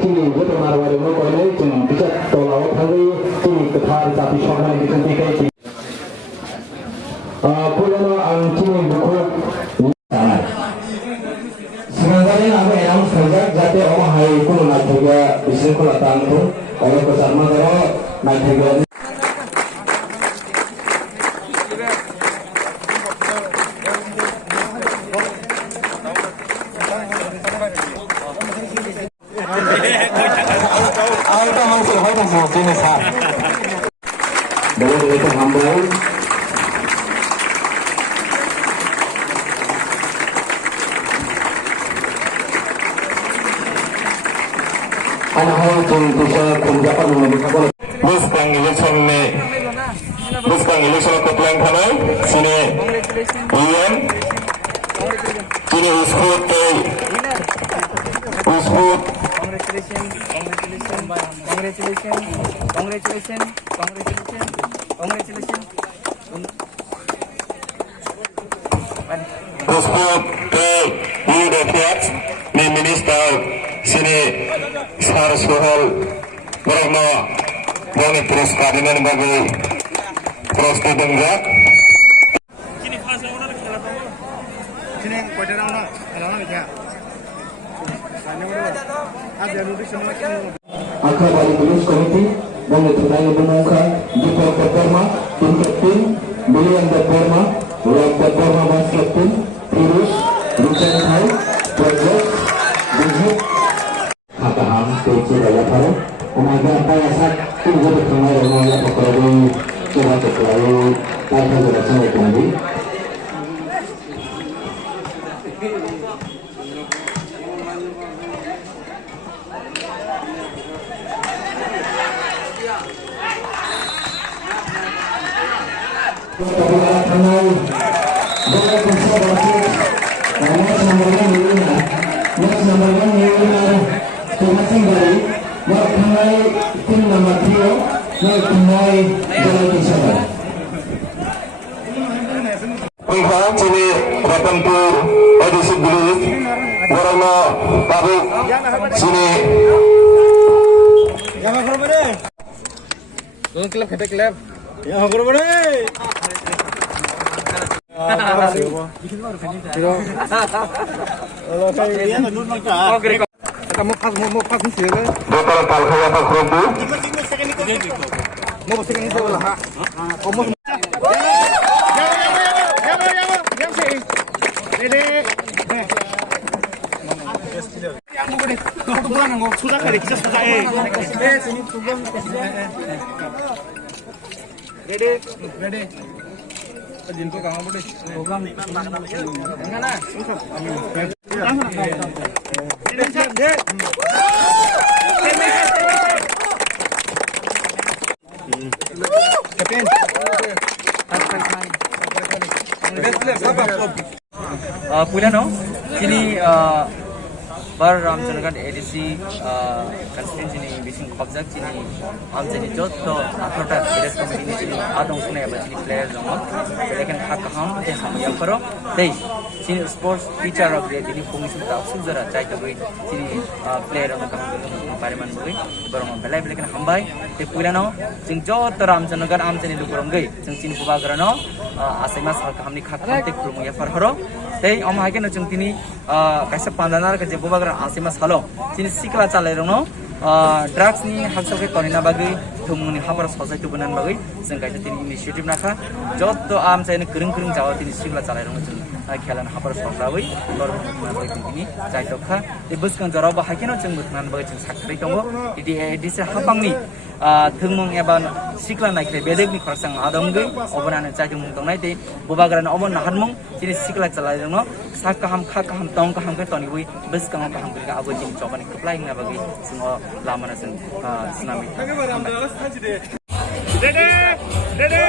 Kini betul marwari mau kini cuma bisa tolak hari kini kethar tapi soalnya di sini kayak pulau ang kini buku sebenarnya aku yang kerja jadi orang hari kuno nak juga bisnis kuno tanggung oleh bersama kalau nak juga sini sah. Dari itu hamba. Anak orang pun bisa menjaga mengambil. Bukan election ni, bukan election kepulang kami. Sini, Ian, sini usut, usut. Congratulations. Usut, leader Fiat, ni minister sini Sar Sohal Warna Boni Puruskar dengan bagi Prosti Denggak. Sini fasa orang kita lapor. Sini kuada orang, orang ni Akan balik tulis komiti dan ditandai bermuka di Perma, tim kapten, Bilian Perma, Ulang Perma Mas Kapten, Virus, Rutan Hai, Project, Bujuk, Hakaham, Teci Daya Paru, Umaga apa yang saat itu jadi kemai rumahnya pekerja coba terlalu tanpa jelasnya itu nanti. Kepada kanal boleh bisa berhasil next number one termasuk dari kanal tim nomor 3 kanal jalan kisah Pengkhang sini Ratanpur edisi Bulu Warna Pabuk sini yang apa berde? Dua klub kita klub yang apa berde? Kamu pas sih kan? Betul kalau apa kerumbu? Mau pasang ini dulu ha. Kamu yang sih. Ini. Yang mau ni. Kau bukan ngok sudah kali kita sudah sini tunggu. Ready. Jinto kamu boleh program mana? Pulang no? Sini bar ramcanagan edisi constituency ni bising khobjak sini amjani jotto athota village committee ni sini adong sunai ba sini player jongo lekin hak ham te ham yang paro tei sini sports teacher of the dini commission ta sujara chai ta boi sini player on kam pariman boi barong belai lekin hambai te pulano sing jotto ramcanagan amjani lukurong gai sing sini pubagrano asaimas hak hamni khak te kurung ya farharo tei om hagen chung tini kaisa pandanar ka je bubagra asimas halo sini sikla chalai rong drugs ni haksoke tonina bagi thumuni hapar sojai tubunan bagi जों kaisa tini initiative nakha jotto am chaine kurung jawa tini sikla chalai rong chung khelan hapar sojai tor bagi tini jai tokha e buskang jara ba hakeno chung butnan bagi chung sakri tongo idi edise hapangni thungmung eban sikla naikle bedek ni khorsang adonggai obanane jai mung tongnai te bubagra na obon nahanmung sini sikla chalai rong sakaham khakaham tongkaham ke toni wi buskang kaham ke abo jing chobani khlai na bagi singo lamana sing sinami Dede